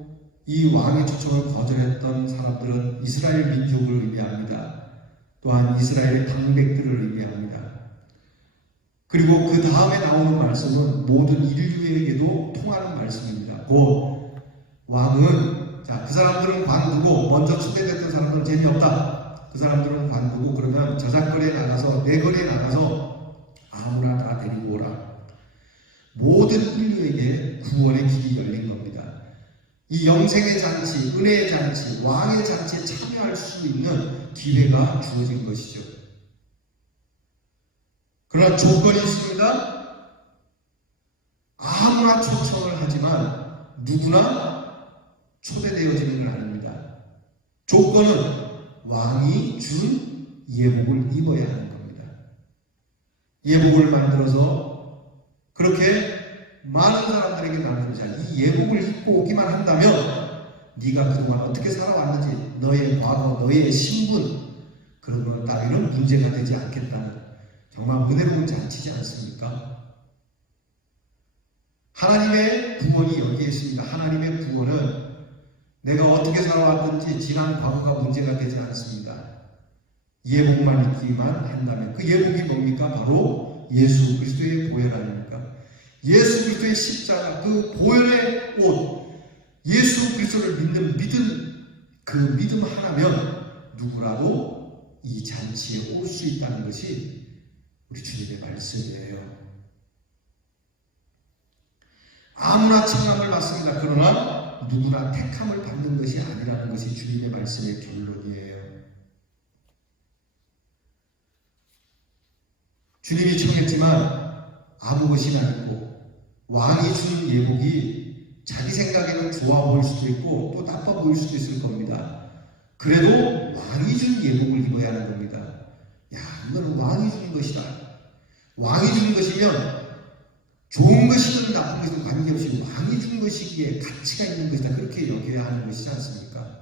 이 왕의 초청을 거절했던 사람들은 이스라엘 민족을 의미합니다. 또한 이스라엘의 방백들을 의미합니다. 그리고 그 다음에 나오는 말씀은 모든 인류에게도 통하는 말씀입니다. 곧 왕은 그 사람들은 관두고 먼저 초대됐던 사람들은 재미없다. 그 사람들은 관두고 그러면 저작거리에 나가서 내거리에 나가서 아무나 다 데리고 오라. 모든 인류에게 구원의 길이 열린 겁니다. 이 영생의 잔치, 은혜의 잔치, 왕의 잔치에 참여할 수 있는 기회가 주어진 것이죠. 그러나 조건이 있습니다. 아무나 초청을 하지만 누구나 초대되어지는 건 아닙니다. 조건은 왕이 준 예복을 입어야 하는 겁니다. 예복을 만들어서 그렇게 많은 사람들에게 나누자. 이 예복을 입고 오기만 한다면 네가 그동안 어떻게 살아왔는지, 너의 과거, 너의 신분 그런 것 따위는 문제가 되지 않겠다는 정말 은혜로운 잔치지 않습니까? 하나님의 구원이 여기에 있습니다. 하나님의 구원은 내가 어떻게 살아왔든지 지난 과거가 문제가 되지 않습니다. 예복만 입기만 한다면 그 예복이 뭡니까? 바로 예수 그리스도의 보혈 아닙니까? 예수 그리스도의 십자가, 그 보혈의 옷, 예수 그리스도를 믿는 믿음, 그 믿음 하나면 누구라도 이 잔치에 올 수 있다는 것이 우리 주님의 말씀이에요. 아무나 청함을 받습니다. 그러나 누구나 택함을 받는 것이 아니라는 것이 주님의 말씀의 결론이에요. 주님이 청했지만 아무 것이 아니고 왕이 준 예복이 자기 생각에는 좋아 보일 수도 있고 또 나빠 보일 수도 있을 겁니다. 그래도 왕이 준 예복을 입어야 하는 겁니다. 야, 이거는 왕이 준 것이다. 왕이 준 것이면 좋은 것이든 나쁜 것이든 관계없이 왕이 준 것이기에 가치가 있는 것이다. 그렇게 여겨야 하는 것이지 않습니까?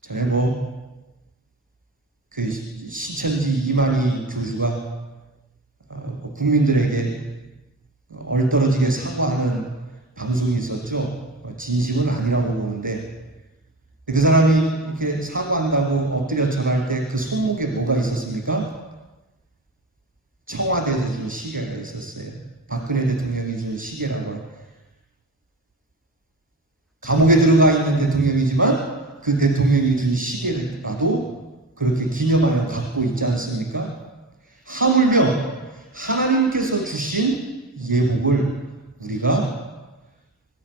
전에 그 신천지 이만희 교주가 국민들에게 얼떨어지게 사과하는 방송이 있었죠. 진심은 아니라고 보는데 그 사람이 이렇게 사과한다고 엎드려 절할 때 그 손목에 뭐가 있었습니까? 청와대에서 준 시계가 있었어요. 박근혜 대통령이 준 시계라고. 감옥에 들어가 있는 대통령이지만 그 대통령이 준 시계라도 그렇게 기념하여 갖고 있지 않습니까? 하물며 하나님께서 주신 예복을 우리가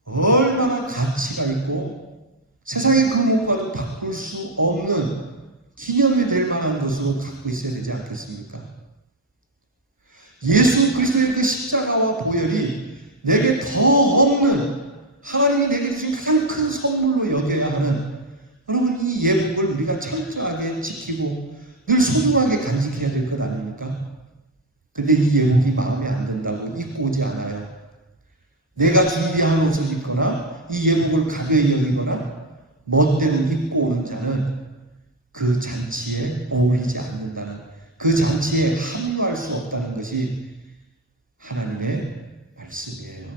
얼마나 가치가 있고 세상의 그 무엇과도 바꿀 수 없는 기념이 될 만한 것으로 갖고 있어야 되지 않겠습니까? 예수 그리스도의 그 십자가와 보혈이 내게 더 없는 하나님이 내게 주신 가장 큰 선물로 여겨야 하는, 여러분, 이 예복을 우리가 철저하게 지키고 늘 소중하게 간직해야 될 것 아닙니까? 근데 이 예복이 마음에 안 든다고 입고 오지 않아요. 내가 준비한 옷을 입거나 이 예복을 가벼이 여기거나 멋대로 입고 오는 자는 그 잔치에 어울리지 않는다는, 그 잔치에 합류할 수 없다는 것이 하나님의 말씀이에요.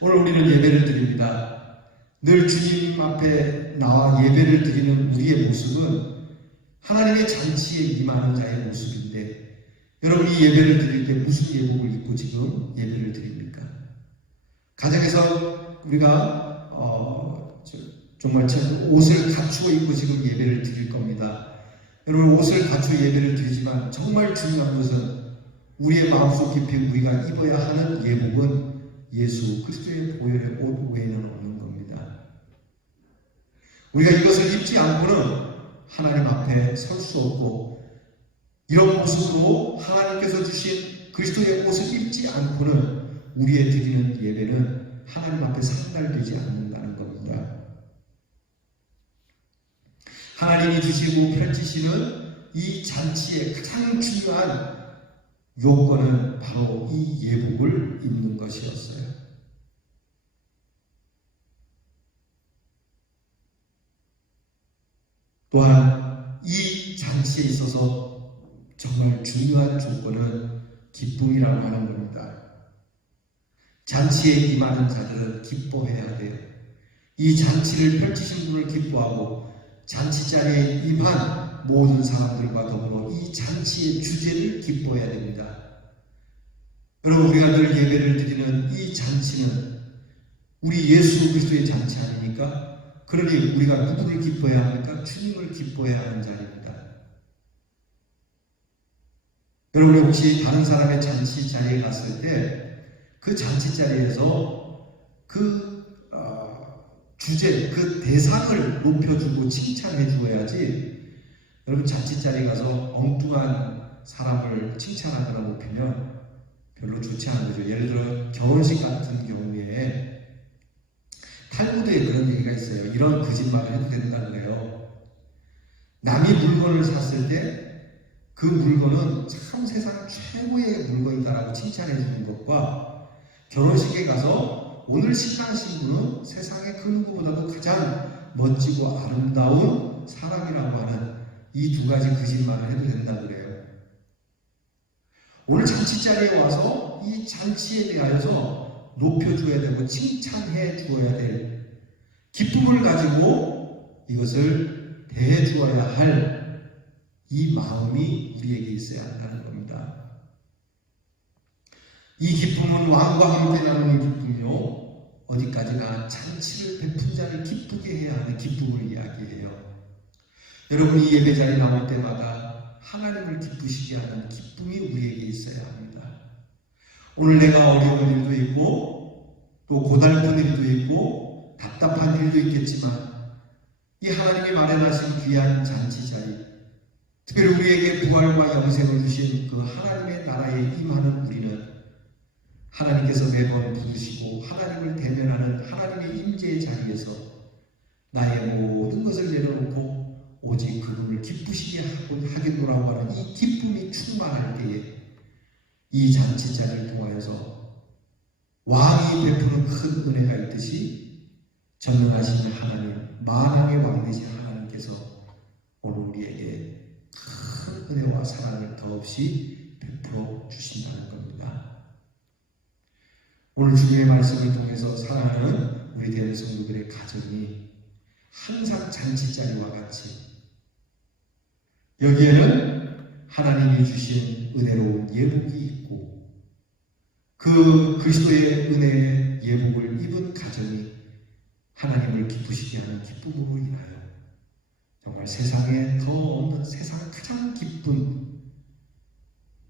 오늘 우리는 예배를 드립니다. 늘 주님 앞에 나와 예배를 드리는 우리의 모습은 하나님의 잔치에 임하는 자의 모습인데, 여러분이 예배를 드릴 때 무슨 예복을 입고 지금 예배를 드립니까? 가정에서 우리가 정말 옷을 갖추어 입고 지금 예배를 드릴 겁니다. 여러분, 옷을 갖추어 예배를 드리지만 정말 중요한 것은 우리의 마음속 깊이 우리가 입어야 하는 예복은 예수 그리스도의 보혈의 옷 외에는 없는 겁니다. 우리가 이것을 입지 않고는 하나님 앞에 설 수 없고, 이런 모습으로 하나님께서 주신 그리스도의 옷을 입지 않고는 우리의 드리는 예배는 하나님 앞에 상달되지 않는다는 겁니다. 하나님이 주시고 펼치시는 이 잔치의 가장 중요한 요건은 바로 이 예복을 입는 것이었어요. 또한 이 잔치에 있어서 정말 중요한 조건은 기쁨이라고 하는 겁니다. 잔치에 임하는 자들은 기뻐해야 돼요. 이 잔치를 펼치신 분을 기뻐하고 잔치 자리에 임한 모든 사람들과 더불어 이 잔치의 주제를 기뻐해야 됩니다. 여러분, 우리가 늘 예배를 드리는 이 잔치는 우리 예수 그리스도의 잔치 아닙니까? 그러니 우리가 누구를 기뻐해야 합니까? 주님을 기뻐해야 하는 자리입니다. 여러분이 혹시 다른 사람의 잔치 자리에 갔을 때 그 잔치 자리에서 그 주제, 그 대상을 높여주고 칭찬해 주어야지, 여러분 잔치 자리에 가서 엉뚱한 사람을 칭찬하거나 높이면 별로 좋지 않은 거죠. 예를 들어 결혼식 같은 경우에 탈무드에 그런 얘기가 있어요. 이런 거짓말을 해도 된다고 해요. 남이 물건을 샀을 때 그 물건은 참 세상 최고의 물건이다라고 칭찬해 주는 것과, 결혼식에 가서 오늘 신랑 신부는 세상에 그 누구보다도 가장 멋지고 아름다운 사람이라고 하는 이 두 가지 거짓말을 해도 된다고 그래요. 오늘 잔치 자리에 와서 이 잔치에 대하여서 높여줘야 되고 칭찬해 주어야 될 기쁨을 가지고 이것을 대해 주어야 할 이 마음이 우리에게 있어야 한다는 겁니다. 이 기쁨은 왕과 함께 나누는 기쁨이요, 어디까지나 잔치를 베푼 자를 기쁘게 해야 하는 기쁨을 이야기해요. 여러분이 예배 자리에 나올 때마다 하나님을 기쁘시게 하는 기쁨이 우리에게 있어야 합니다. 오늘 내가 어려운 일도 있고 또 고달픈 일도 있고 답답한 일도 있겠지만, 이 하나님이 마련하신 귀한 잔치 자리, 특별히 우리에게 부활과 영생을 주신 그 하나님의 나라에 임하는 우리는 하나님께서 매번 부르시고 하나님을 대면하는 하나님의 임재의 자리에서 나의 모든 것을 내려놓고 오직 그분을 기쁘시게 하겠노라고 하는 이 기쁨이 충만할 때에 이 잔치 자리를 통하여서 왕이 베푸는 큰 은혜가 있듯이 전능하신 하나님, 만왕의 왕 되신 하나님께서 오늘 우리에게 큰 은혜와 사랑을 더없이 베풀어 주신다는 겁니다. 오늘 주님의 말씀을 통해서 사랑하는 우리 대한 성도들의 가정이 항상 잔치자리와 같이 여기에는 하나님이 주신 은혜로운 예복이 있고, 그 그리스도의 은혜의 예복을 입은 가정이 하나님을 기쁘시게 하는 기쁨으로 인하여 정말 세상에 더 없는 세상 가장 기쁜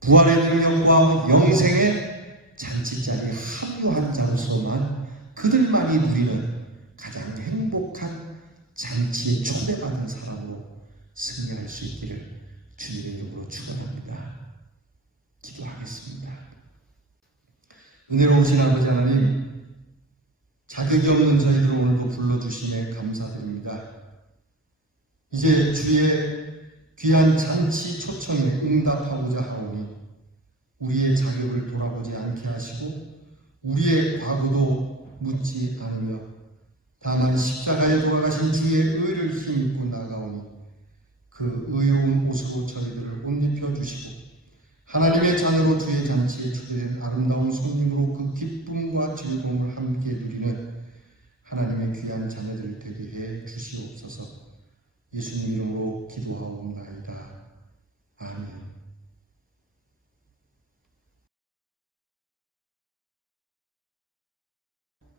부활의 능력과 영생의 잔치자리에 합류한 장소만 그들만이 누리는 가장 행복한 잔치에 초대받은 사람으로 승리할 수 있기를 주님의 이름으로 축원합니다. 기도하겠습니다. 은혜로우신 아버지 하나님, 자격이 없는 저희들 오늘도 불러주심에 감사드립니다. 이제 주의 귀한 잔치 초청에 응답하고자 하오니 우리의 자격을 돌아보지 않게 하시고 우리의 과거도 묻지 않으며 다만 십자가에 돌아가신 주의 의를 힘입고 나가오니 그 의로운 옷으로 저희들을 옷 입혀주시고 하나님의 자녀로 주의 잔치에 초대된 아름다운 손님으로 그 기쁨과 즐거움을 함께 누리는 하나님의 귀한 자녀들 되게 해 주시옵소서. 예수님 이름으로 기도하옵나이다. 아멘.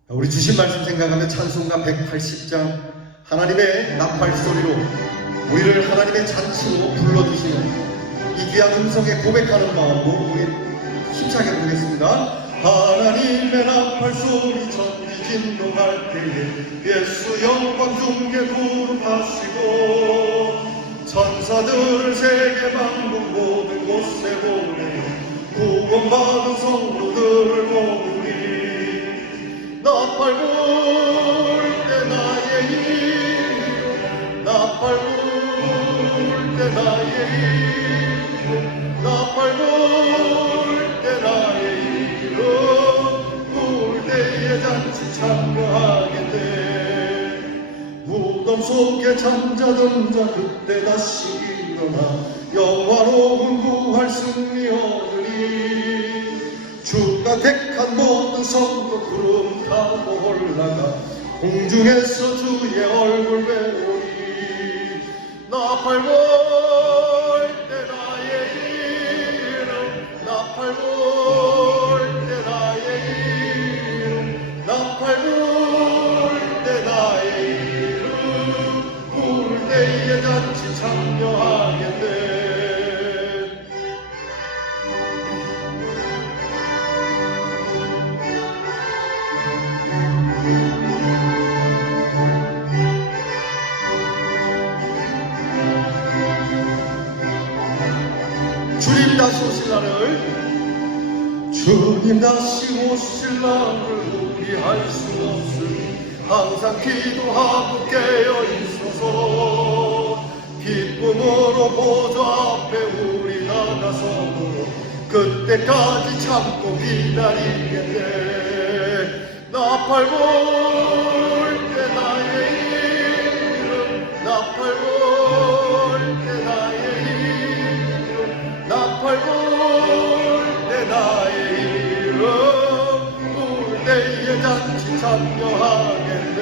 우리 주신 말씀 생각하며 찬송가 180장 하나님의 나팔 소리로 우리를 하나님의 잔치로 불러주시는 이 귀한 음성에 고백하는 마음으로 우리 힘차게 부르겠습니다. 하나님의 나팔 소리 천지 진동할 때에 예수 영광 중에 부름하시고 천사들을 세계 만국 모든 곳에 보내어 구원받은 성도들을 모으리. 나팔 불 때 나의 이름 나팔 불 때 나의 이름 나팔 불 때 나의 이름 불 때에 잔치 참여하겠네. 무덤 속에 잠자던 자 그때 다시 일어나 영화로운 부활 승리 얻으리. 주가 택한 모든 성도 구름 타고 올라가 공중에서 주의 얼굴 배우리. 나팔 불 때 나의 이름 나팔 불 때 나의 이름 나팔 불 때 나의 이름 부를 때에 잔치 참여하겠네. 주님 다시 오실 날을 주님 다시 오실 날을 우리 알 수 없으니 항상 기도하고 깨어 있어서 기쁨으로 보좌 앞에 우리 나가서 그때까지 참고 기다리겠네. 나팔 불 때 나의 이름 나팔 불 때 나의 이름 나팔 불 때 나의 이름 불 때에 잔치 참여하겠네.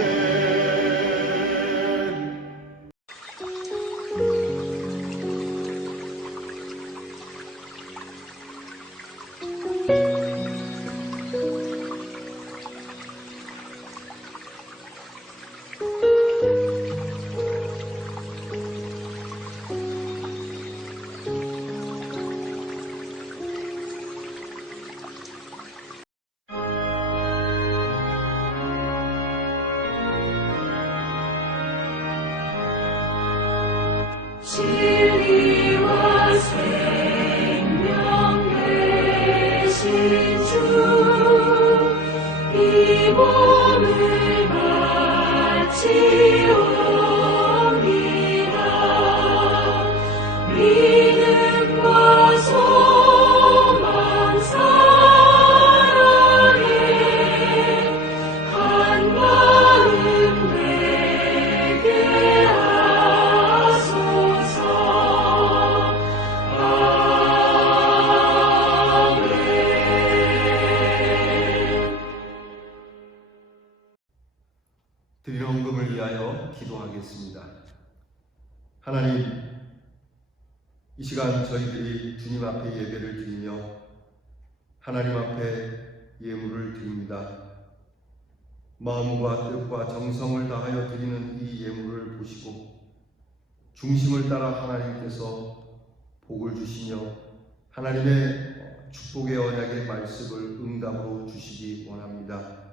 진리와 생명 되신 주, 이 몸을 바치옵니다. 믿음과 소망 사랑에 한 마음 되게 하소서. 드리는 헌금을 위하여 기도하겠습니다. 하나님, 이 시간 저희들이 주님 앞에 예배를 드리며 하나님 앞에 예물을 드립니다. 마음과 뜻과 정성을 다하여 드리는 이 예물을 보시고 중심을 따라 하나님께서 복을 주시며 하나님의 축복의 언약의 말씀을 응답으로 주시기 원합니다.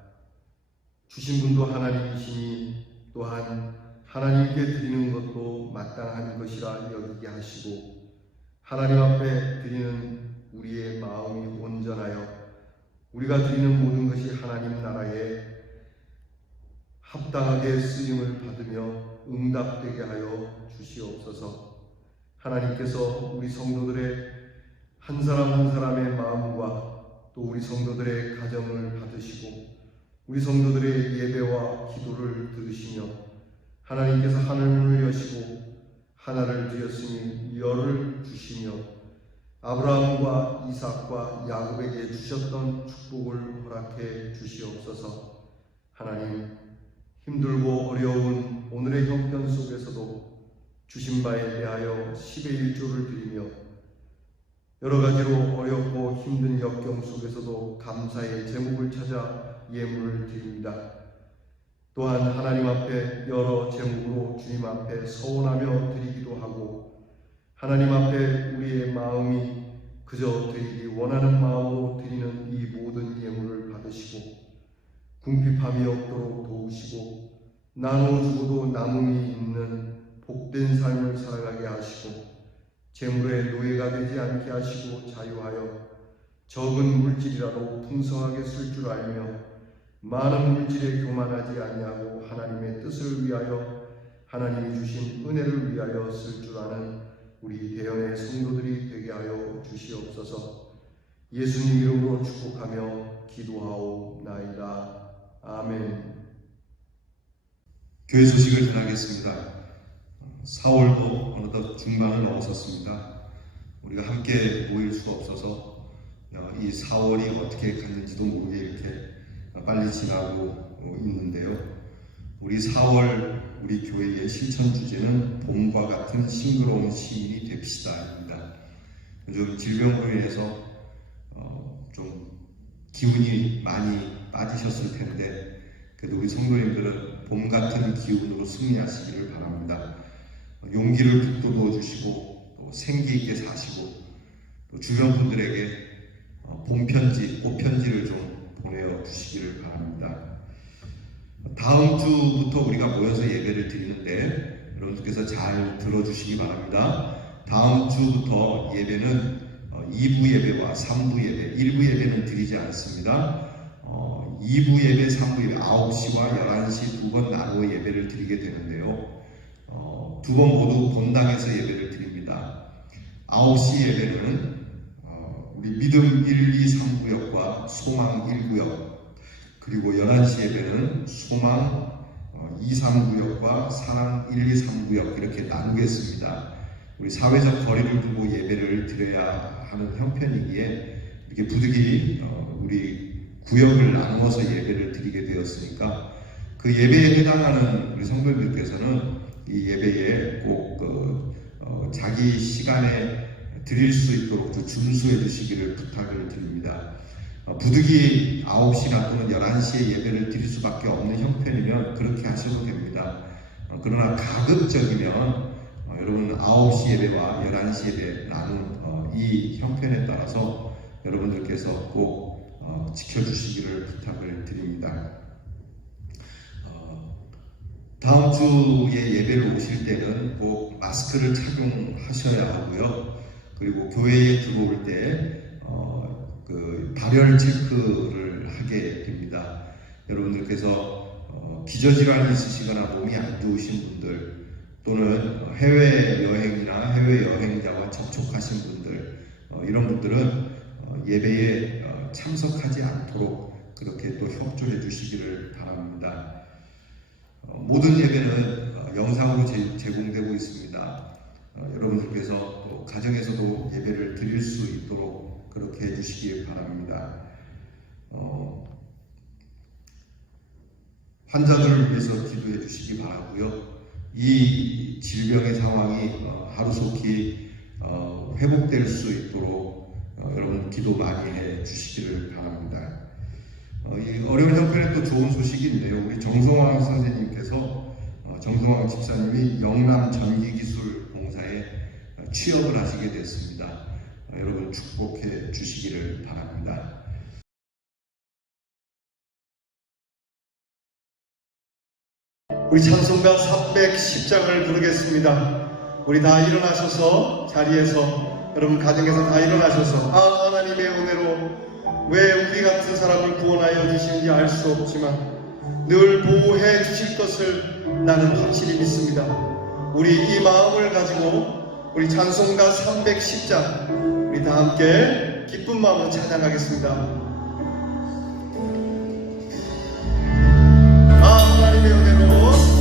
주신 분도 하나님이시니 또한 하나님께 드리는 것도 마땅한 것이라 여기게 하시고 하나님 앞에 드리는 우리의 마음이 온전하여 우리가 드리는 모든 것이 하나님 나라에 합당하게 쓰임을 받으며 응답되게 하여 주시옵소서. 하나님께서 우리 성도들의 한 사람 한 사람의 마음과 또 우리 성도들의 가정을 받으시고 우리 성도들의 예배와 기도를 들으시며 하나님께서 하늘문을 여시고 하나를 드렸으니 열을 주시며 아브라함과 이삭과 야곱에게 주셨던 축복을 허락해 주시옵소서. 하나님, 힘들고 어려운 오늘의 형편 속에서도 주신 바에 대하여 10의 1조를 드리며 여러 가지로 어렵고 힘든 역경 속에서도 감사의 제목을 찾아 예물을 드립니다. 또한 하나님 앞에 여러 제목으로 주님 앞에 서원하며 드리기도 하고 하나님 앞에 우리의 마음이 그저 드리기 원하는 마음으로 드리는 이 모든 예물을 받으시고 궁핍함이 없도록 도우시고 나누어 주고도 남음이 있는 복된 삶을 살아가게 하시고 재물의 노예가 되지 않게 하시고 자유하여 적은 물질이라도 풍성하게 쓸 줄 알며 많은 물질에 교만하지 아니하고 하나님의 뜻을 위하여 하나님이 주신 은혜를 위하여 쓸 줄 아는 우리 대연의 성도들이 되게 하여 주시옵소서. 예수님 이름으로 축복하며 기도하옵나이다. 아멘. 교회 소식을 전하겠습니다. 4월도 어느덧 중반을 넘어섰습니다. 우리가 함께 모일 수가 없어서 이 4월이 어떻게 갔는지도 모르게 이렇게 빨리 지나고 있는데요. 우리 4월 우리 교회의 실천 주제는 봄과 같은 싱그러운 시인이 됩시다입니다. 요즘 질병으로 인해서 좀 기운이 많이 빠지셨을 텐데 그래도 우리 성도님들은 봄 같은 기운으로 승리하시기를 바랍니다. 용기를 북돋워 주시고 또 생기 있게 사시고 또 주변 분들에게 봄 편지, 꽃 편지를 좀 보내어 주시기를 바랍니다. 다음 주부터 우리가 모여서 예배를 드리는데 여러분들께서 잘 들어주시기 바랍니다. 다음 주부터 예배는 2부 예배와 3부 예배, 1부 예배는 드리지 않습니다. 2부 예배, 3부 예배 9시와 11시 두 번 나누어 예배를 드리게 되는데요. 두 번 모두 본당에서 예배를 드립니다. 9시 예배는 우리 믿음 1, 2, 3구역과 소망 1구역, 그리고 11시 예배는 소망 2, 3구역과 사랑 1, 2, 3구역 이렇게 나누겠습니다. 우리 사회적 거리를 두고 예배를 드려야 하는 형편이기에 이렇게 부득이 우리 구역을 나누어서 예배를 드리게 되었으니까 그 예배에 해당하는 우리 성도님들께서는 이 예배에 꼭 자기 시간에 드릴 수 있도록 준수해 주시기를 부탁을 드립니다. 부득이 9시나 또는 11시에 예배를 드릴 수밖에 없는 형편이면 그렇게 하셔도 됩니다. 그러나 가급적이면 여러분 9시 예배와 11시 예배 나눈 이 형편에 따라서 여러분들께서 꼭 지켜주시기를 부탁을 드립니다. 다음 주에 예배를 오실 때는 꼭 마스크를 착용하셔야 하고요. 그리고 교회에 들어올 때 발열 체크를 하게 됩니다. 여러분들께서 기저질환이 있으시거나 몸이 안 좋으신 분들 또는 해외 여행이나 해외 여행자와 접촉하신 분들 이런 분들은 예배에 참석하지 않도록 그렇게 또 협조해 주시기를 바랍니다. 모든 예배는 영상으로 제공되고 있습니다. 여러분들께서 또 가정에서도 예배를 드릴 수 있도록 그렇게 해주시기 바랍니다. 환자들을 위해서 기도해 주시기 바라고요. 이 질병의 상황이 하루속히 회복될 수 있도록 여러분 기도 많이 해 주시기를 바랍니다. 이 어려운 형편에 또 좋은 소식이 있네요. 우리 정성왕 선생님께서 정성왕 집사님이 영남 전기기술 공사에 취업을 하시게 됐습니다. 여러분 축복해 주시기를 바랍니다. 우리 찬송가 310장을 부르겠습니다. 우리 다 일어나셔서 자리에서, 여러분 가정에서 다 일어나셔서, 하나님의 은혜로 왜 우리 같은 사람을 구원하여 주시는지 알 수 없지만 늘 보호해 주실 것을 나는 확실히 믿습니다. 우리 이 마음을 가지고 우리 찬송가 310장 우리 다 함께 기쁜 마음으로 찬양하겠습니다. 하나님의 은혜로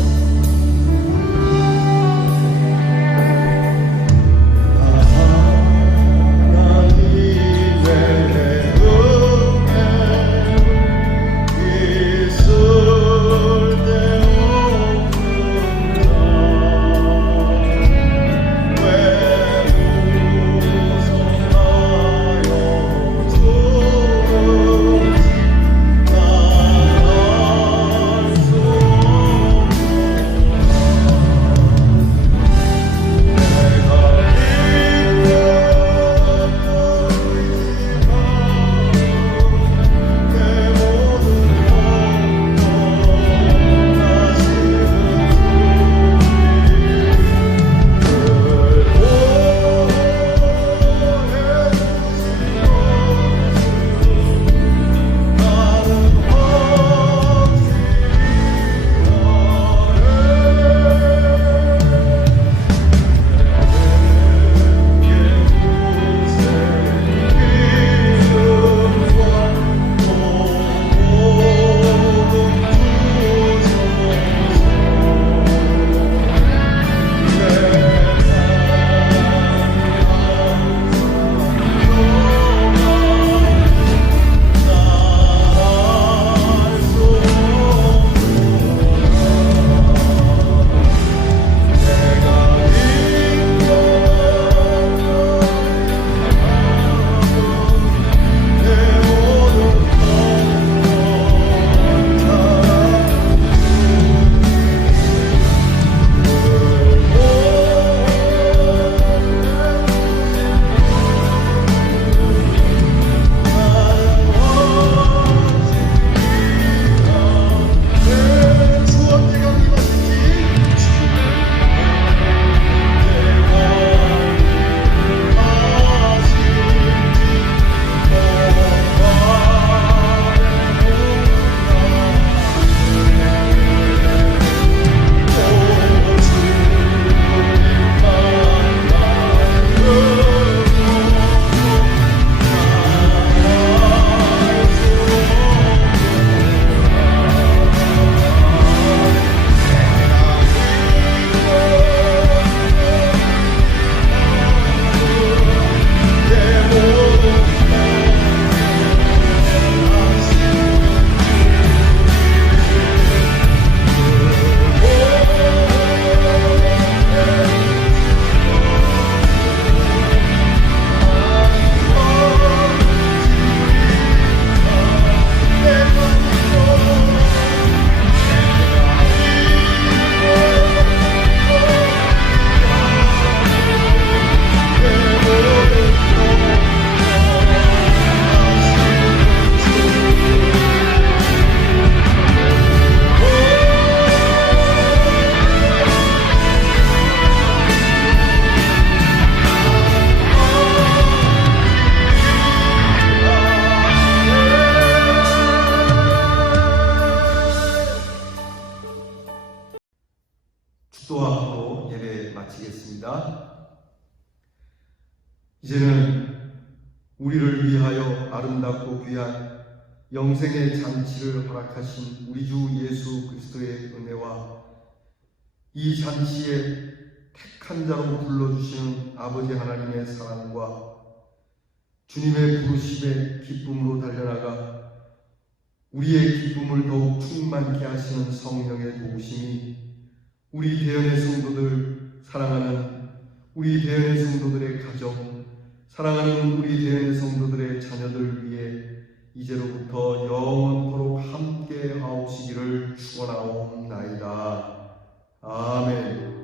기도하고 예배 마치겠습니다. 이제는 우리를 위하여 아름답고 귀한 영생의 잔치를 허락하신 우리 주 예수 그리스도의 은혜와 이 잔치에 택한 자로 불러주시는 아버지 하나님의 사랑과 주님의 부르심에 기쁨으로 달려나가 우리의 기쁨을 더욱 충만케 하시는 성령의 도우심이 우리 대연의 성도들, 사랑하는 우리 대연의 성도들의 가정, 사랑하는 우리 대연의 성도들의 자녀들 위해 이제로부터 영원토록 함께 하옵시기를 축원하옵나이다. 아멘.